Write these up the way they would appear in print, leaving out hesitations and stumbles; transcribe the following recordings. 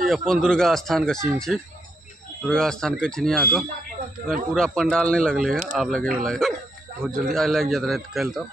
ये अपन दुर्गा स्थान का सीन छे। दुर्गा स्थान कठिनिया को पूरा पंडाल नहीं लगले है, आप लगे वाला है। बहुत जल्दी आइ लग जात रात कल तक।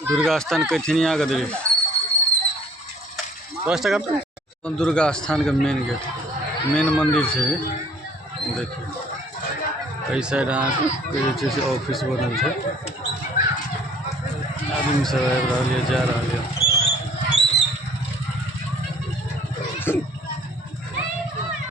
दुर्गा स्थान कठिनिया का दृश्य 10 टका। दुर्गा स्थान का मेन गेट, मेन मंदिर है। देखिए कई साइड अहाँ ऑफिस बनल है। आदमी सब आबि रहल है, जा रहल है।